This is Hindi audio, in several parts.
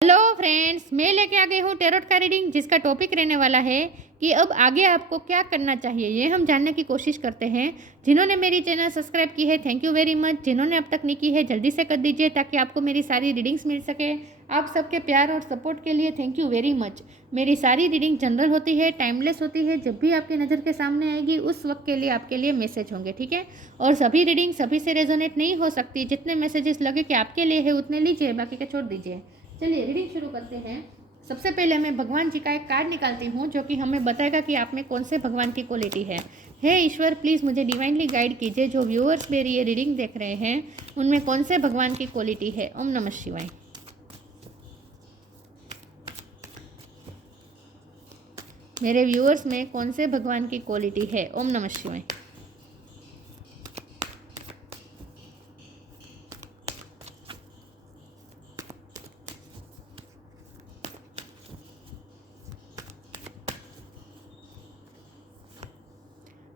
हेलो फ्रेंड्स, मैं लेके आ गई हूँ टेरोट का रीडिंग, जिसका टॉपिक रहने वाला है कि अब आगे आपको क्या करना चाहिए। ये हम जानने की कोशिश करते हैं। जिन्होंने मेरी चैनल सब्सक्राइब की है, थैंक यू वेरी मच। जिन्होंने अब तक नहीं की है, जल्दी से कर दीजिए ताकि आपको मेरी सारी रीडिंग्स मिल सके। आप सबके प्यार और सपोर्ट के लिए थैंक यू वेरी मच। मेरी सारी रीडिंग जनरल होती है, टाइमलेस होती है। जब भी आपकी नज़र के सामने आएगी उस वक्त के लिए आपके लिए मैसेज होंगे, ठीक है। और सभी रीडिंग सभी से रेजोनेट नहीं हो सकती। जितने मैसेजेस लगे कि आपके लिए है उतने लीजिए, बाकी का छोड़ दीजिए। चलिए रीडिंग शुरू करते हैं। सबसे पहले मैं भगवान जी का एक कार्ड निकालती हूँ जो कि हमें बताएगा कि आप में कौन से भगवान की क्वालिटी है। हे ईश्वर, प्लीज़ मुझे डिवाइनली गाइड कीजिए। जो व्यूअर्स मेरी ये रीडिंग देख रहे हैं उनमें कौन से भगवान की क्वालिटी है। ओम नमः शिवाय। मेरे व्यूअर्स में कौन से भगवान की क्वालिटी है। ओम नमः शिवाय।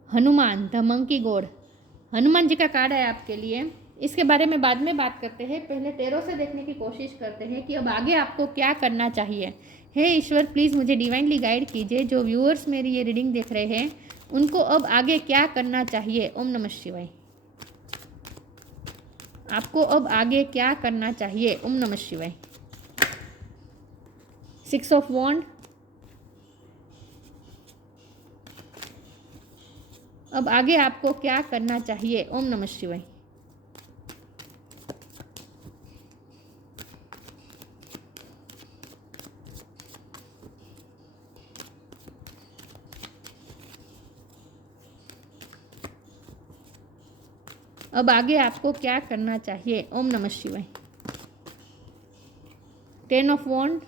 Hanuman the monkey god, Hanuman ji का कार्ड है आपके लिए। इसके बारे में बाद में बात करते हैं, पहले टेरो से देखने की कोशिश करते हैं कि अब आगे आपको क्या करना चाहिए। हे ईश्वर, प्लीज़ मुझे डिवाइनली गाइड कीजिए। जो व्यूअर्स मेरी ये रीडिंग देख रहे हैं उनको अब आगे क्या करना चाहिए। ओम नमः शिवाय। आपको अब आगे क्या करना चाहिए। ओम नमः शिवाय। 6 ऑफ वॉन्ड, अब आगे आपको क्या करना चाहिए। ओम नमः शिवाय। अब आगे आपको क्या करना चाहिए। ओम नमः शिवाय। 10 ऑफ वॉन्ड,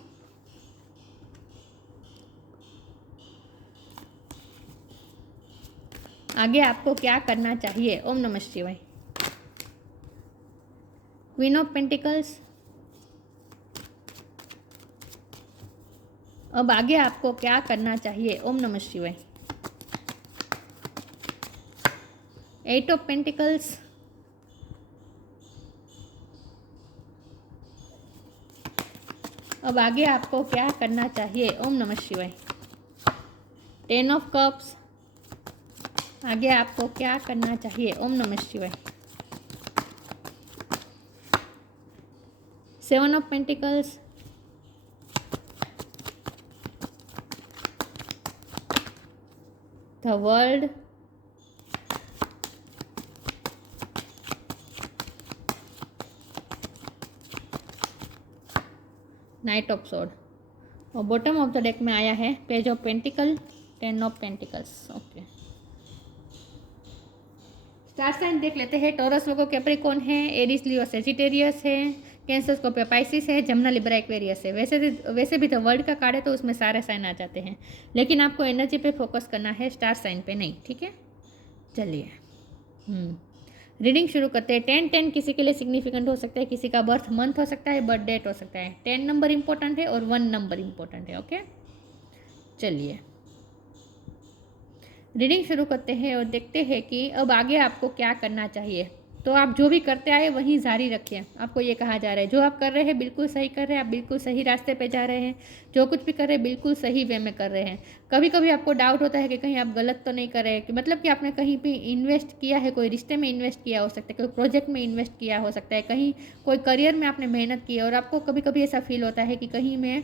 आगे आपको क्या करना चाहिए। ओम नमः शिवाय। क्वीन ऑफ पेंटिकल्स, अब आगे आपको क्या करना चाहिए। ओम नमः शिवाय। 8 ऑफ पेंटिकल्स, अब आगे आपको क्या करना चाहिए। ओम नमः शिवाय। 10 ऑफ कप्स, आगे आपको क्या करना चाहिए। ओम नमः शिवाय। 7 of pentacles, the world, knight of sword, और बॉटम ऑफ द डेक में आया है page of pentacle, 10 of pentacles. Okay, star sign देख लेते हैं। टॉरस लोगो कैप्रिकॉर्न है, एरिस लियो सेजिटेरियस है, कैंसर स्कॉर्पियो पाइसिस है, जमुना लिब्रा एक्वेरियस है। वैसे भी तो वर्ल्ड का कार्ड है तो उसमें सारे साइन आ जाते हैं, लेकिन आपको एनर्जी पे फोकस करना है, स्टार साइन पे नहीं, ठीक है। चलिए रीडिंग शुरू करते हैं। 10-10 किसी के लिए सिग्निफिकेंट हो सकता है, किसी का बर्थ मंथ हो सकता है, बर्थ डेट हो सकता है। 10 नंबर इंपॉर्टेंट है और 1 नंबर इंपॉर्टेंट है। ओके, चलिए रीडिंग शुरू करते हैं और देखते हैं कि अब आगे आपको क्या करना चाहिए। तो आप जो भी करते आए वहीं जारी रखें। आपको ये कहा जा रहा है जो आप कर रहे हैं बिल्कुल सही कर रहे हैं, आप बिल्कुल सही रास्ते पे जा रहे हैं। जो कुछ भी कर रहे हैं बिल्कुल सही वे में कर रहे हैं। कभी कभी आपको डाउट होता है कि कहीं आप गलत तो नहीं कर रहे हैं, कि मतलब कि आपने कहीं भी इन्वेस्ट किया है, कोई रिश्ते में इन्वेस्ट किया हो सकता है, कोई प्रोजेक्ट में इन्वेस्ट किया हो सकता है, कहीं कोई करियर में आपने मेहनत की है और आपको कभी कभी ऐसा फील होता है कि कहीं मैं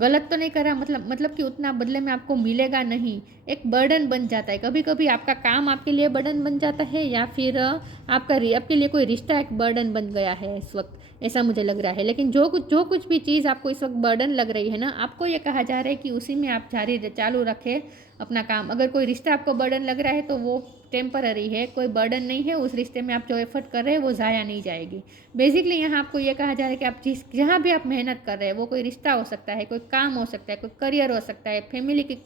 गलत तो नहीं कर रहा, मतलब कि उतना बदले में आपको मिलेगा नहीं। एक बर्डन बन जाता है। कभी कभी आपका काम आपके लिए बर्डन बन जाता है, या फिर आपके लिए कोई रिश्ता एक बर्डन बन गया है इस वक्त, ऐसा मुझे लग रहा है। लेकिन जो कुछ भी चीज़ आपको इस वक्त बर्डन लग रही है ना, आपको ये कहा जा रहा है कि उसी में आप चालू रखें अपना काम। अगर कोई रिश्ता आपको बर्डन लग रहा है तो वो टेम्पररी है, कोई बर्डन नहीं है। उस रिश्ते में आप जो एफर्ट कर रहे हैं वो ज़ाया नहीं जाएगी। बेसिकली यहाँ आपको ये कहा जा रहा है कि आप जहाँ भी आप मेहनत कर रहे हैं, वो कोई रिश्ता हो सकता है, कोई काम हो सकता है, कोई करियर हो सकता है, फैमिली की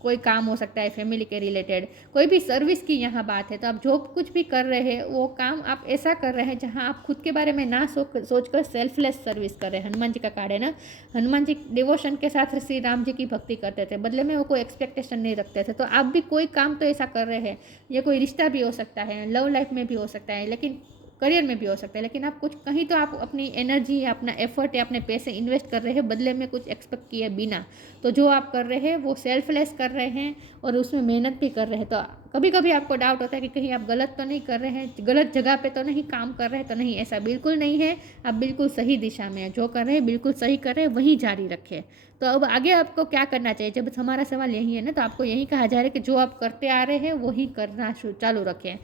कोई काम हो सकता है, फैमिली के रिलेटेड कोई भी सर्विस की यहाँ बात है। तो आप जो कुछ भी कर रहे हैं वो काम आप ऐसा कर रहे हैं जहाँ आप खुद के बारे में ना सोचकर सेल्फलेस सर्विस कर रहे हैं। हनुमान जी का कार्ड है ना, हनुमान जी डिवोशन के साथ श्री राम जी की भक्ति करते थे, बदले में वो कोई एक्सपेक्टेशन नहीं रखते थे। तो आप भी कोई काम तो ऐसा कर रहे हैं। ये कोई रिश्ता भी हो सकता है, लव लाइफ में भी हो सकता है, लेकिन करियर में भी हो सकता है, लेकिन आप कुछ कहीं तो आप अपनी एनर्जी या अपना एफर्ट या अपने पैसे इन्वेस्ट कर रहे हैं बदले में कुछ एक्सपेक्ट किए बिना। तो जो आप कर रहे हैं वो सेल्फलेस कर रहे हैं और उसमें मेहनत भी कर रहे हैं। तो कभी कभी आपको डाउट होता है कि कहीं आप गलत तो नहीं कर रहे हैं, गलत जगह पे तो नहीं काम कर रहे हैं। तो नहीं, ऐसा बिल्कुल नहीं है। आप बिल्कुल सही दिशा में हैं, जो कर रहे हैं बिल्कुल सही कर रहे हैं, वहीं जारी रखें। तो अब आगे आपको क्या करना चाहिए, जब हमारा सवाल यही है ना, तो आपको यही कहा जा रहा है कि जो आप करते आ रहे हैं वही करना चालू रखें।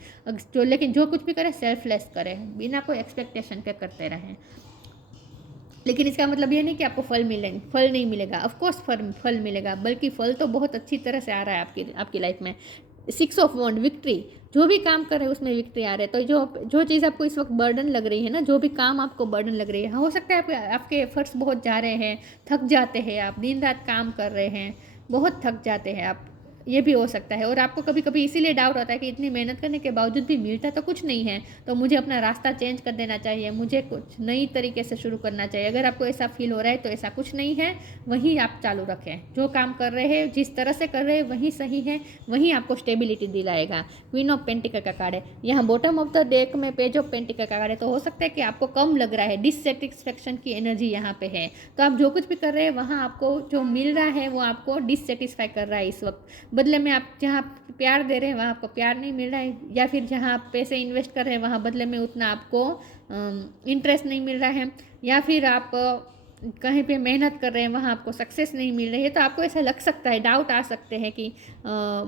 जो लेकिन जो कुछ भी करें सेल्फलेस करें, बिना कोई एक्सपेक्टेशन के करते रहें। लेकिन इसका मतलब ये नहीं कि आपको फल नहीं मिलेगा। ऑफकोर्स फल मिलेगा, बल्कि फल तो बहुत अच्छी तरह से आ रहा है आपकी लाइफ में। 6 ऑफ वॉन्ड, विक्ट्री। जो भी काम कर रहे हैं उसमें विक्ट्री आ रहे हैं। तो जो चीज़ आपको इस वक्त बर्डन लग रही है ना, जो भी काम आपको बर्डन लग रही है, हो सकता है आपके एफर्ट्स बहुत जा रहे हैं, थक जाते हैं आप, दिन रात काम कर रहे हैं, बहुत थक जाते हैं आप, ये भी हो सकता है। और आपको कभी कभी इसीलिए डाउट आता है कि इतनी मेहनत करने के बावजूद भी मिलता तो कुछ नहीं है, तो मुझे अपना रास्ता चेंज कर देना चाहिए, मुझे कुछ नई तरीके से शुरू करना चाहिए। अगर आपको ऐसा फील हो रहा है तो ऐसा कुछ नहीं है, वहीं आप चालू रखें। जो काम कर रहे हैं, जिस तरह से कर रहे हैं वहीं सही है, वहीं आपको स्टेबिलिटी दिलाएगा। क्वीन ऑफ पेंटिकल का कार्ड है यहाँ बॉटम ऑफ द डेक में, पेज ऑफ पेंटिकल का कार्ड है। तो हो सकता है कि आपको कम लग रहा है, डिससेटिस्फेक्शन की एनर्जी यहाँ पे है। तो आप जो कुछ भी कर रहे हैं वहाँ आपको जो मिल रहा है वो आपको डिससेटिस्फाई कर रहा है इस वक्त। बदले में आप जहाँ प्यार दे रहे हैं वहाँ आपको प्यार नहीं मिल रहा है, या फिर जहाँ आप पैसे इन्वेस्ट कर रहे हैं वहाँ बदले में उतना आपको इंटरेस्ट नहीं मिल रहा है, या फिर आप कहीं पे मेहनत कर रहे हैं वहाँ आपको सक्सेस नहीं मिल रही है। तो आपको ऐसा लग सकता है, डाउट आ सकते हैं कि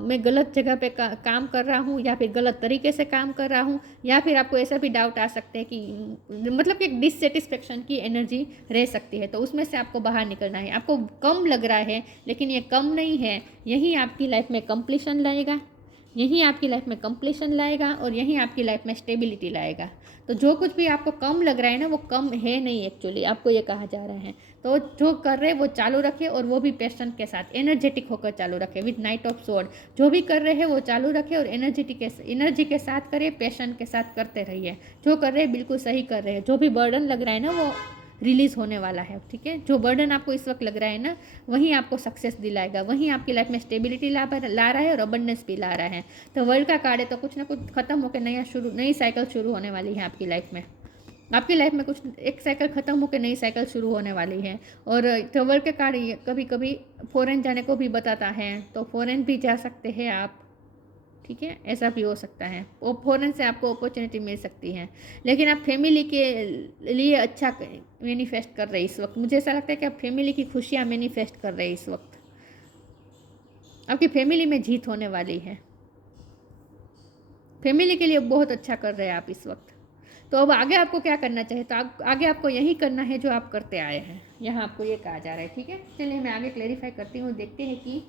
मैं गलत जगह पे काम कर रहा हूँ, या फिर गलत तरीके से काम कर रहा हूँ, या फिर आपको ऐसा भी डाउट आ सकते हैं कि मतलब कि एक डिससेटिस्फेक्शन की एनर्जी रह सकती है। तो उसमें से आपको बाहर निकलना है। आपको कम लग रहा है लेकिन ये कम नहीं है, यही आपकी लाइफ में कंप्लीशन लाएगा, यही आपकी लाइफ में कंप्लीशन लाएगा, और यही आपकी लाइफ में स्टेबिलिटी लाएगा। तो जो कुछ भी आपको कम लग रहा है ना, वो कम है नहीं एक्चुअली, आपको ये कहा जा रहा है। तो जो कर रहे हैं वो चालू रखे, और वो भी पैशन के साथ एनर्जेटिक होकर चालू रखे। विद नाइट ऑफ स्वॉर्ड, जो भी कर रहे हैं वो चालू रखे और एनर्जी के साथ करिए, पैशन के साथ करते रहिए। जो कर रहे हैं बिल्कुल सही कर रहे हैं। जो भी बर्डन लग रहा है ना वो रिलीज़ होने वाला है, ठीक है। जो बर्डन आपको इस वक्त लग रहा है ना, वहीं आपको सक्सेस दिलाएगा, वहीं आपकी लाइफ में स्टेबिलिटी ला रहा है और अबंडेंस भी ला रहा है। तो वर्ल्ड का कार्ड है, तो कुछ ना कुछ खत्म होकर नई साइकिल शुरू होने वाली है आपकी लाइफ में। आपकी लाइफ में कुछ एक साइकिल ख़त्म होकर नई साइकिल शुरू होने वाली है। और वर्ल्ड के कार्ड कभी कभी फॉरेन जाने को भी बताता है, तो फॉरेन भी जा सकते हैं आप, ठीक है, ऐसा भी हो सकता है। वो फॉरेन से आपको अपॉर्चुनिटी मिल सकती है। लेकिन आप फैमिली के लिए अच्छा मैनिफेस्ट कर रहे हैं इस वक्त। मुझे ऐसा लगता है कि आप फैमिली की खुशियाँ मैनिफेस्ट कर रहे हैं इस वक्त। आपकी फैमिली में जीत होने वाली है, फैमिली के लिए बहुत अच्छा कर रहे हैं आप इस वक्त। तो अब आगे आपको क्या करना चाहिए, तो आगे आपको यही करना है जो आप करते आए हैं। यहाँ आपको ये कहा जा रहा है, ठीक है। चलिए मैं आगे क्लेरिफाई करती हूँ, देखते हैं कि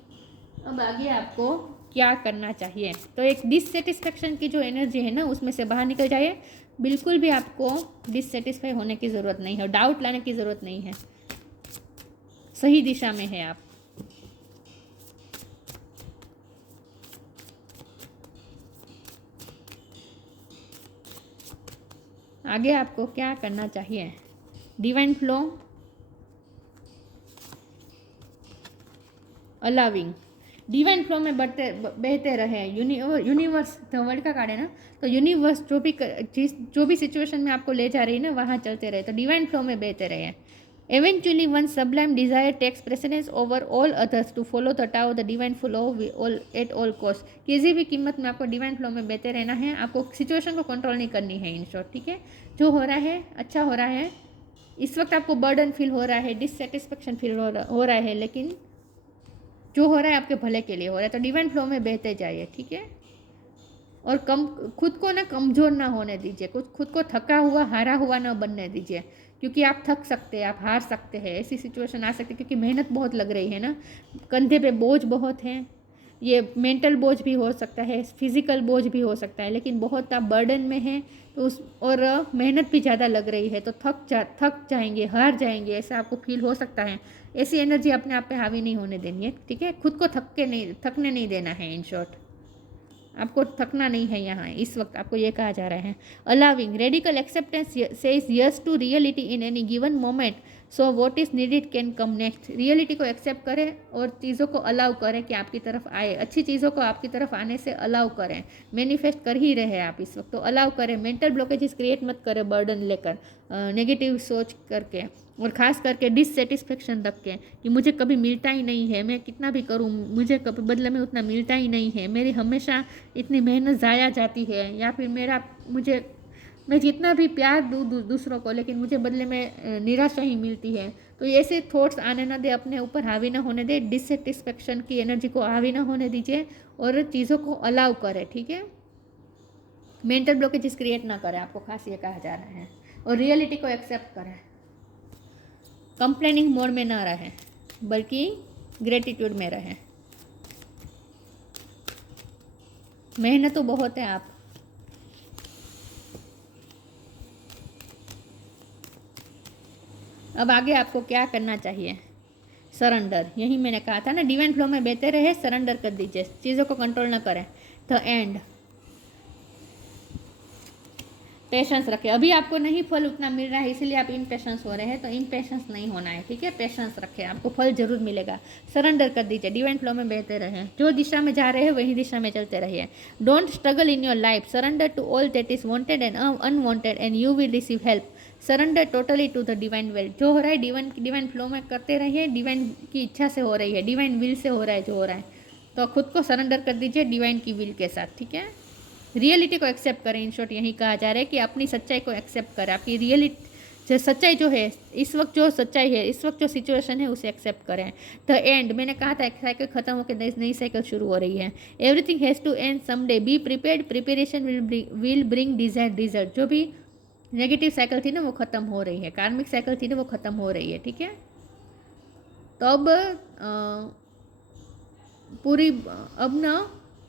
अब आगे आपको क्या करना चाहिए। तो एक डिससेटिस्फेक्शन की जो एनर्जी है ना, उसमें से बाहर निकल जाइए। बिल्कुल भी आपको डिससेटिस्फाई होने की ज़रूरत नहीं है, डाउट लाने की ज़रूरत नहीं है, सही दिशा में है आप। आगे आपको क्या करना चाहिए, divine flow, allowing, divine flow में बहते रहे। यूनिवर्स तो वर्ल्ड का कार्ड है ना, तो यूनिवर्स जो भी सिचुएशन में आपको ले जा रही है ना, वहाँ चलते रहे। तो डिवाइन फ्लो में बहते रहे। Eventually one sublime desire takes precedence over all others to follow the Tao the divine flow at all cost. किसी भी कीमत में आपको डिवाइन फ्लो में बहते रहना है। आपको सिचुएशन को कंट्रोल नहीं करनी है, इन शॉर्ट, ठीक है। जो हो रहा है अच्छा हो रहा है। इस वक्त आपको बर्डन फील हो रहा है, डिससेटिस्फेक्शन फील हो रहा है, लेकिन जो हो रहा है आपके भले के लिए हो रहा है। तो डिवाइन फ्लो में बहते जाइए, ठीक है। और खुद को ना कमज़ोर ना होने दीजिए, खुद को थका हुआ हारा हुआ ना बनने दीजिए, क्योंकि आप थक सकते हैं, आप हार सकते हैं, ऐसी सिचुएशन आ सकती है। क्योंकि मेहनत बहुत लग रही है ना, कंधे पे बोझ बहुत है। ये मेंटल बोझ भी हो सकता है, फिजिकल बोझ भी हो सकता है, लेकिन बहुत आप बर्डन में हैं तो और मेहनत भी ज़्यादा लग रही है, तो थक जाएंगे, हार जाएंगे, ऐसा आपको फील हो सकता है। ऐसी एनर्जी अपने आप पे हावी नहीं होने देनी है, ठीक है। खुद को थकने नहीं देना है, इन शॉर्ट। आपको थकना नहीं है यहाँ, इस वक्त आपको ये कहा जा रहा है। Allowing, radical acceptance says yes to reality in any given moment, so what is needed can come next. Reality को एक्सेप्ट करें और चीज़ों को अलाउ करें कि आपकी तरफ आए, अच्छी चीज़ों को आपकी तरफ आने से अलाउ करें। मैनिफेस्ट कर ही रहे हैं आप इस वक्त, तो अलाउ करें। मेंटल ब्लॉकेजेस क्रिएट मत करें बर्डन लेकर, नेगेटिव सोच करके, और ख़ास करके डिससेटिस्फेक्शन रख के कि मुझे कभी मिलता ही नहीं है, मैं कितना भी करूँ मुझे कभी बदले में उतना मिलता ही नहीं है, मेरी हमेशा इतनी मेहनत ज़ाया जाती है, या फिर मैं जितना भी प्यार दूँ दूसरों को लेकिन मुझे बदले में निराशा ही मिलती है। तो ऐसे थॉट्स आने ना दे, अपने ऊपर हावी ना होने दे, डिससेटिस्फेक्शन की एनर्जी को हावी ना होने दीजिए और चीज़ों को अलाउ करें, ठीक है। मेंटल ब्लॉकेजेस क्रिएट ना करें, आपको खास ये कहा जा रहा है। और रियलिटी को एक्सेप्ट करें, कंप्लेनिंग मोड में ना रहें बल्कि ग्रेटिट्यूड में रहें। मेहनत तो बहुत है आप। अब आगे आपको क्या करना चाहिए? सरेंडर, यही मैंने कहा था ना, डिवाइन फ्लो में बहते रहे, सरेंडर कर दीजिए, चीज़ों को कंट्रोल ना करें। द एंड, पेशेंस रखें। अभी आपको नहीं फल उतना मिल रहा है इसीलिए आप इम्पेशेंस हो रहे हैं, तो इम्पेशेंस नहीं होना है, ठीक है। पेशेंस रखें, आपको फल जरूर मिलेगा। सरेंडर कर दीजिए, डिवाइन फ्लो में बहते रहें, जो दिशा में जा रहे हैं वही दिशा में चलते रहिए। Don't struggle in your life, surrender to all that is wanted and unwanted and you will receive help. Surrender totally to the divine will, जो हो रहा है डिवाइन फ्लो में करते रहिए, डिवाइन की इच्छा से हो रही है, डिवाइन विल से हो रहा है जो हो रहा है, तो खुद को सरेंडर कर दीजिए डिवाइन की विल के साथ, ठीक है। रियलिटी को एक्सेप्ट करें, इन शॉर्ट यही कहा जा रहा है कि अपनी सच्चाई को एक्सेप्ट करें। आपकी रियलिटी जो सच्चाई जो है इस वक्त, जो सच्चाई है इस वक्त, जो सिचुएशन है उसे एक्सेप्ट करें। द एंड, मैंने कहा था एक साइकिल खत्म होकर नई साइकिल शुरू हो रही है। Everything has to end someday, be prepared, preparation will bring desired result. जो भी नेगेटिव साइकिल थी ना वो ख़त्म हो रही है, कार्मिक साइकिल थी ना वो ख़त्म हो रही है, ठीक है। तो अब अब ना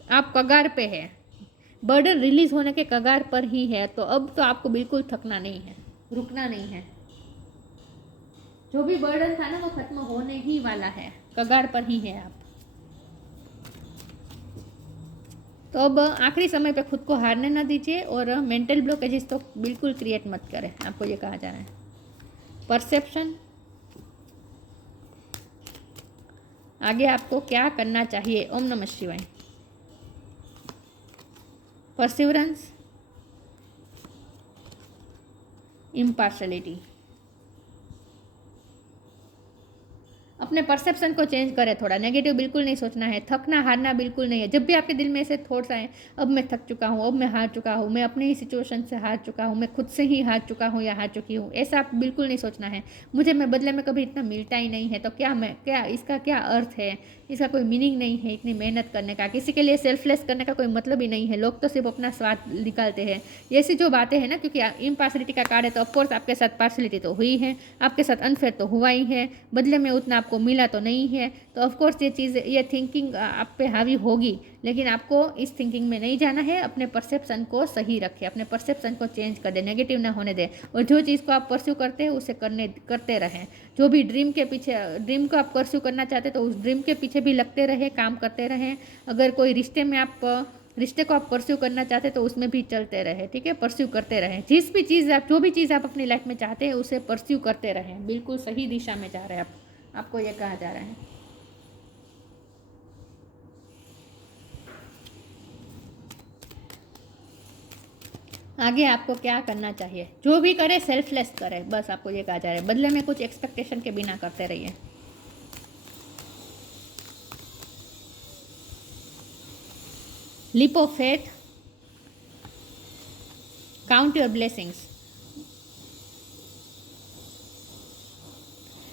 आप कगार पे है, बर्डन रिलीज होने के कगार पर ही है, तो अब तो आपको बिल्कुल थकना नहीं है, रुकना नहीं है। जो भी बर्डन था ना वो खत्म होने ही वाला है, कगार पर ही है आप। तो अब आखिरी समय पे खुद को हारने ना दीजिए और मेंटल ब्लॉकेजेस तो बिल्कुल क्रिएट मत करें, आपको ये कहा जा रहा है। परसेप्शन, आगे आपको क्या करना चाहिए? ओम नमः शिवाय। Perseverance, impartiality. अपने परसेप्शन को चेंज करें, थोड़ा नेगेटिव बिल्कुल नहीं सोचना है, थकना हारना बिल्कुल नहीं है। जब भी आपके दिल में ऐसे थॉट्स आए, अब मैं थक चुका हूँ, अब मैं हार चुका हूँ, मैं अपने ही सिचुएशन से हार चुका हूँ, मैं खुद से ही हार चुका हूँ या हार चुकी हूँ, ऐसा आप बिल्कुल नहीं सोचना है। मैं बदले में कभी इतना मिलता ही नहीं है, तो क्या इसका क्या अर्थ है, इसका कोई मीनिंग नहीं है इतनी मेहनत करने का, किसी के लिए सेल्फलेस करने का कोई मतलब ही नहीं है, लोग तो सिर्फ अपना स्वाद निकालते हैं। ऐसी जो बातें हैं ना, क्योंकि इम्पार्शलिटी का कार्ड है तो ऑफकोर्स आपके साथ पार्शलिटी तो हुई है, आपके साथ अनफेयर तो हुआ ही है, बदले में उतना आपको मिला तो नहीं है, तो ऑफकोर्स ये थिंकिंग आप पे हावी होगी। लेकिन आपको इस थिंकिंग में नहीं जाना है, अपने परसेप्शन को सही रखें, अपने परसेप्शन को चेंज कर दें, नेगेटिव ना होने दें, और जो चीज़ को आप परस्यू करते हैं उसे करते रहें। जो भी ड्रीम को आप परस्यू करना चाहते हैं तो उस ड्रीम के पीछे भी लगते रहें, काम करते रहें। अगर कोई रिश्ते को आप परस्यू करना चाहते हैं तो उसमें भी चलते रहे, ठीक है, परस्यू करते रहें। जो भी चीज़ आप अपनी लाइफ में चाहते हैं उसे परस्यू करते रहें, बिल्कुल सही दिशा में जा रहे हैं आपको ये कहा जा रहा है। आगे आपको क्या करना चाहिए? जो भी करे सेल्फलेस करे, बस आपको ये कहा जा रहा है, बदले में कुछ एक्सपेक्टेशन के बिना करते रहिए। Leap of faith, count your blessings.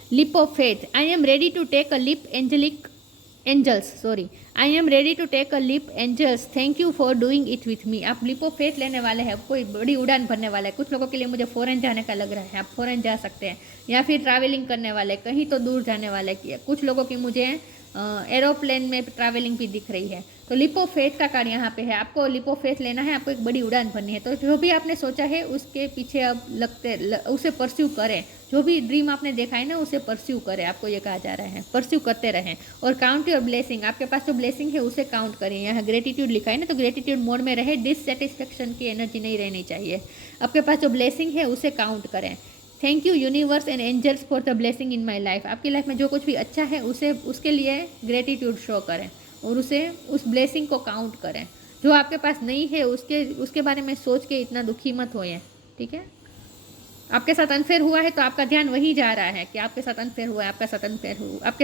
Leap of faith. I am ready to take a leap, angels. I am ready to take a leap, angels. Thank you for doing it with me. आप leap of faith लेने वाले हैं, कोई बड़ी उड़ान भरने वाला है। कुछ लोगों के लिए मुझे फॉरेन जाने का लग रहा है, आप फॉरेन जा सकते हैं, या फिर ट्रैवलिंग करने वाले, कहीं तो दूर जाने वाले की। कुछ लोगों की मुझे एरोप्लेन में ट्रैवलिंग भी दिख रही है। तो लिप ऑफ फेथ का कार्ड यहाँ पे है, आपको लिप ऑफ फेथ लेना है, आपको एक बड़ी उड़ान भरनी है। तो जो भी आपने सोचा है उसके पीछे अब उसे परस्यू करें, जो भी ड्रीम आपने देखा है ना उसे परस्यू करें, आपको ये कहा जा रहा है, परस्यू करते रहें। और काउंट योर ब्लेसिंग, आपके पास जो ब्लेसिंग है उसे काउंट करें। यहाँ ग्रेटिट्यूड लिखा है ना, तो ग्रेटिट्यूड मोड में रहे, डिससेटिस्फेक्शन की एनर्जी नहीं रहनी चाहिए। आपके पास जो ब्लेसिंग है उसे काउंट करें। Thank you universe and angels for the blessing in my life, आपकी लाइफ में जो कुछ भी अच्छा है उसे उसके लिए ग्रेटिट्यूड शो करें और उस ब्लेसिंग को काउंट करें। जो आपके पास नहीं है उसके बारे में सोच के इतना दुखी मत होइए, ठीक है। आपके साथ अनफेयर हुआ है तो आपका ध्यान वहीं जा रहा है कि आपके साथ अनफेयर हुआ है, आपके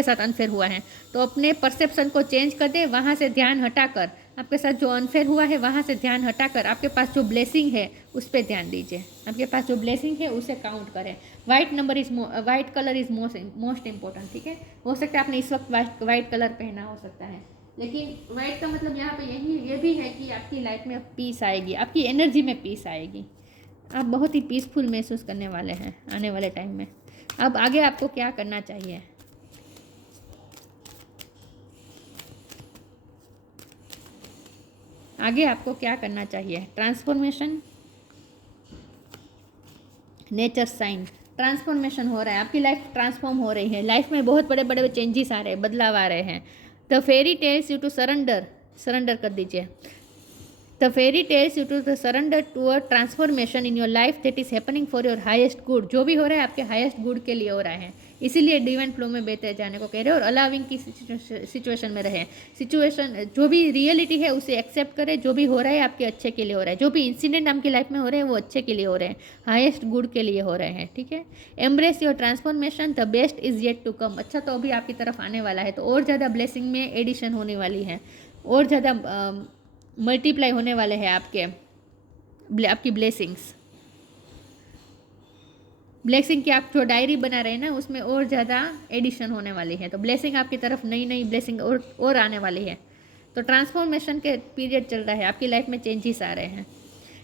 साथ अनफेयर हुआ है। तो अपने परसेप्शन को चेंज कर दे, वहाँ से ध्यान हटाकर आपके साथ जो अनफेयर हुआ है वहाँ से ध्यान हटाकर आपके पास जो ब्लेसिंग है उस पर ध्यान दीजिए। आपके पास जो ब्लेसिंग है उसे काउंट करें। White colour is most important, ठीक है। हो सकता है आपने इस वक्त वाइट कलर पहना हो सकता है, लेकिन वाइट का मतलब यहाँ पे ये भी है कि आपकी लाइफ में पीस आएगी, आपकी एनर्जी में पीस आएगी, आप बहुत ही पीसफुल महसूस करने वाले हैं आने वाले टाइम में। अब आगे आपको क्या करना चाहिए? आगे आपको क्या करना चाहिए? ट्रांसफॉर्मेशन, नेचर साइन, ट्रांसफॉर्मेशन हो रहा है, आपकी लाइफ ट्रांसफॉर्म हो रही है, लाइफ में बहुत बड़े बड़े चेंजेस आ रहे हैं, बदलाव आ रहे हैं। The fairy tells you to surrender कर दीजिए। The fairy tells you to surrender to a transformation in your life that is happening for your highest good। जो भी हो रहा है आपके हाईएस्ट गुड के लिए हो रहा है, इसीलिए डिवाइन फ्लो में बहते जाने को कह रहे हैं। और अलाविंग की सिचुएशन में रहे, सिचुएशन जो भी रियलिटी है उसे एक्सेप्ट करें, जो भी हो रहा है आपके अच्छे के लिए हो रहा है, जो भी इंसिडेंट आपकी लाइफ में हो रहे हैं वो अच्छे के लिए हो रहे हैं, हाईएस्ट गुड के लिए हो रहे हैं, ठीक है। Embrace your transformation, the best is yet to come. अच्छा तो अभी आपकी तरफ आने वाला है, तो और ज़्यादा ब्लेसिंग में एडिशन होने वाली है, और ज़्यादा मल्टीप्लाई होने वाले हैं आपकी ब्लेसिंग की आप जो डायरी बना रहे हैं ना उसमें और ज़्यादा एडिशन होने वाली है। तो ब्लेसिंग आपकी तरफ नई ब्लेसिंग और आने वाली है। तो ट्रांसफॉर्मेशन के पीरियड चल रहा है, आपकी लाइफ में चेंजेस आ रहे हैं।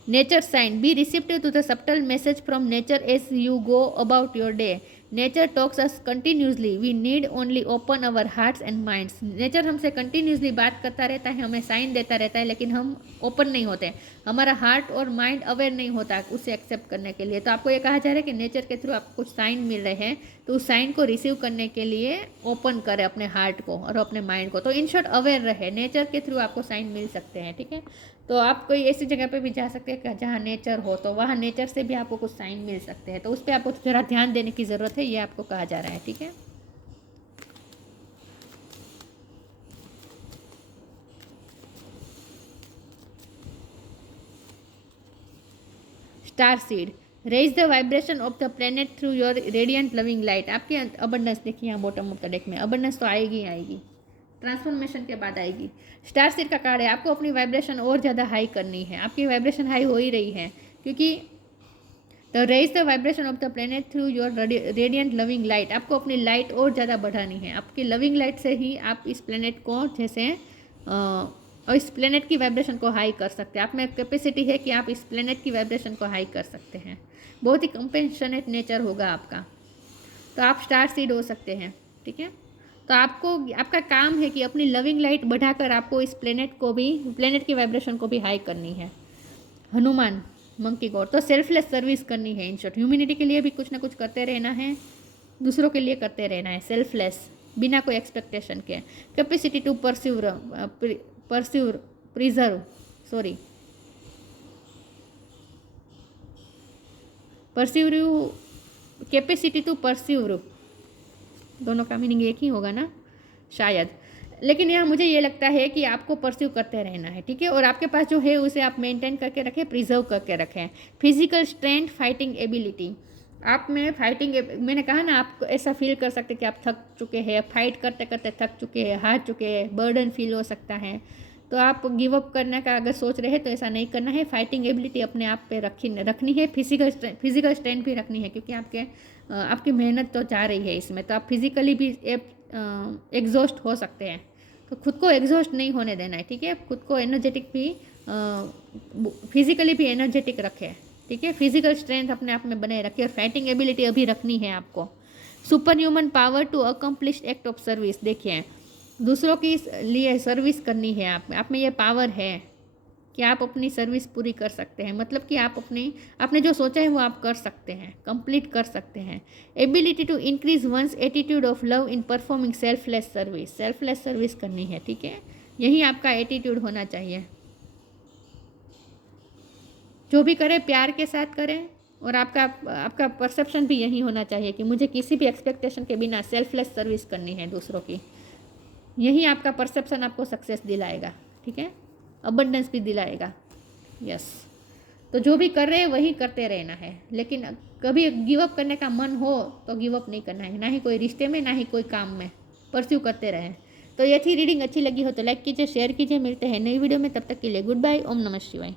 Nature sign, be receptive to the subtle message from nature as you go about your day. Nature talks us continuously, we need only open our hearts and minds. Nature हमसे कंटिन्यूसली बात करता रहता है, हमें साइन देता रहता है, लेकिन हम ओपन नहीं होते, हमारा हार्ट और माइंड अवेयर नहीं होता उसे एक्सेप्ट करने के लिए। तो आपको ये कहा जा रहा है कि नेचर के थ्रू आपको कुछ साइन मिल रहे हैं, तो उस साइन को रिसीव करने के लिए ओपन करें अपने हार्ट को और अपने माइंड को। तो इन शॉर्ट अवेयर रहे, नेचर के थ्रू आपको साइन मिल सकते हैं, ठीक है। तो आप कोई ऐसी जगह पे भी जा सकते हैं जहाँ नेचर हो, तो वहाँ नेचर से भी आपको कुछ साइन मिल सकते हैं, तो उस पर आपको ज़रा ध्यान देने की ज़रूरत है, ये आपको कहा जा रहा है, ठीक है। Star seed, raise the vibration of the planet through your radiant loving light. आपकी अबंडेंस देखिए यहाँ बॉटम ऑफ द डेक में, अबंडेंस तो आएगी आएगी, ट्रांसफॉर्मेशन के बाद आएगी। स्टार सीड का कार्ड है, आपको अपनी वाइब्रेशन और ज़्यादा हाई करनी है, आपकी वाइब्रेशन हाई हो ही रही है, क्योंकि the raise the vibration of the planet through your radiant loving light. आपको अपनी लाइट और ज़्यादा बढ़ानी है, आपकी लविंग लाइट से ही आप इस प्लेनेट को जैसे और इस प्लेनेट की वाइब्रेशन को हाई कर सकते हैं। आप में कैपेसिटी है कि आप इस प्लेनेट की वाइब्रेशन को हाई कर सकते हैं, बहुत ही कंपेशनेट नेचर होगा आपका, तो आप स्टार सीड हो सकते हैं, ठीक है। तो आपका काम है कि अपनी लविंग लाइट बढ़ाकर आपको इस प्लेनेट की वाइब्रेशन को भी हाई करनी है। हनुमान मंकी गॉड, तो सेल्फलेस सर्विस करनी है, इन शॉर्ट ह्यूमैनिटी के लिए भी कुछ ना कुछ करते रहना है, दूसरों के लिए करते रहना है, सेल्फलेस, बिना कोई एक्सपेक्टेशन के। Capacity to capacity to pursue, दोनों का मीनिंग एक ही होगा ना शायद, लेकिन यहाँ मुझे ये लगता है कि आपको परस्यू करते रहना है, ठीक है। और आपके पास जो है उसे आप मेंटेन करके रखें, प्रिजर्व करके रखें। फिजिकल स्ट्रेंथ, फाइटिंग एबिलिटी, आप में फाइटिंग, मैंने कहा ना आप ऐसा फील कर सकते हैं कि आप थक चुके हैं, फाइट करते करते थक चुके हैं, हार चुके हैं, बर्डन फील हो सकता है, तो आप गिव अप करने का अगर सोच रहे हैं तो ऐसा नहीं करना है। फाइटिंग एबिलिटी अपने आप पे रखनी है, फिजिकल स्ट्रेंथ भी रखनी है, क्योंकि आपकी मेहनत तो जा रही है इसमें, तो आप फिजिकली भी एग्जॉस्ट हो सकते हैं, तो खुद को एग्जॉस्ट नहीं होने देना है, ठीक है। खुद को एनर्जेटिक भी, फिजिकली भी एनर्जेटिक रखें, ठीक है। फिजिकल स्ट्रेंथ अपने आप में बनाए रखें, और फाइटिंग एबिलिटी अभी रखनी है आपको। Superhuman power to accomplish act of service, देखिए दूसरों के लिए सर्विस करनी है आप में ये पावर है कि आप अपनी सर्विस पूरी कर सकते हैं, मतलब कि आप आपने जो सोचा है वो आप कर सकते हैं, कंप्लीट कर सकते हैं। Ability to increase one's attitude of love in performing selfless service करनी है, ठीक है। यही आपका एटीट्यूड होना चाहिए। जो भी करें प्यार के साथ करें, और आपका परसेप्शन भी यही होना चाहिए कि मुझे किसी भी एक्सपेक्टेशन के बिना सेल्फलेस सर्विस करनी है दूसरों की। यही आपका परसेप्शन आपको सक्सेस दिलाएगा, ठीक है, अबंडेंस भी दिलाएगा। यस, तो जो भी कर रहे हैं वही करते रहना है, लेकिन कभी गिव अप करने का मन हो तो गिव अप नहीं करना है, ना ही कोई रिश्ते में, ना ही कोई काम में, परस्यू करते रहें। तो ये थी रीडिंग, अच्छी लगी हो तो लाइक कीजिए, शेयर कीजिए। मिलते हैं नई वीडियो में, तब तक के लिए गुड बाय। ओम नमः शिवाय।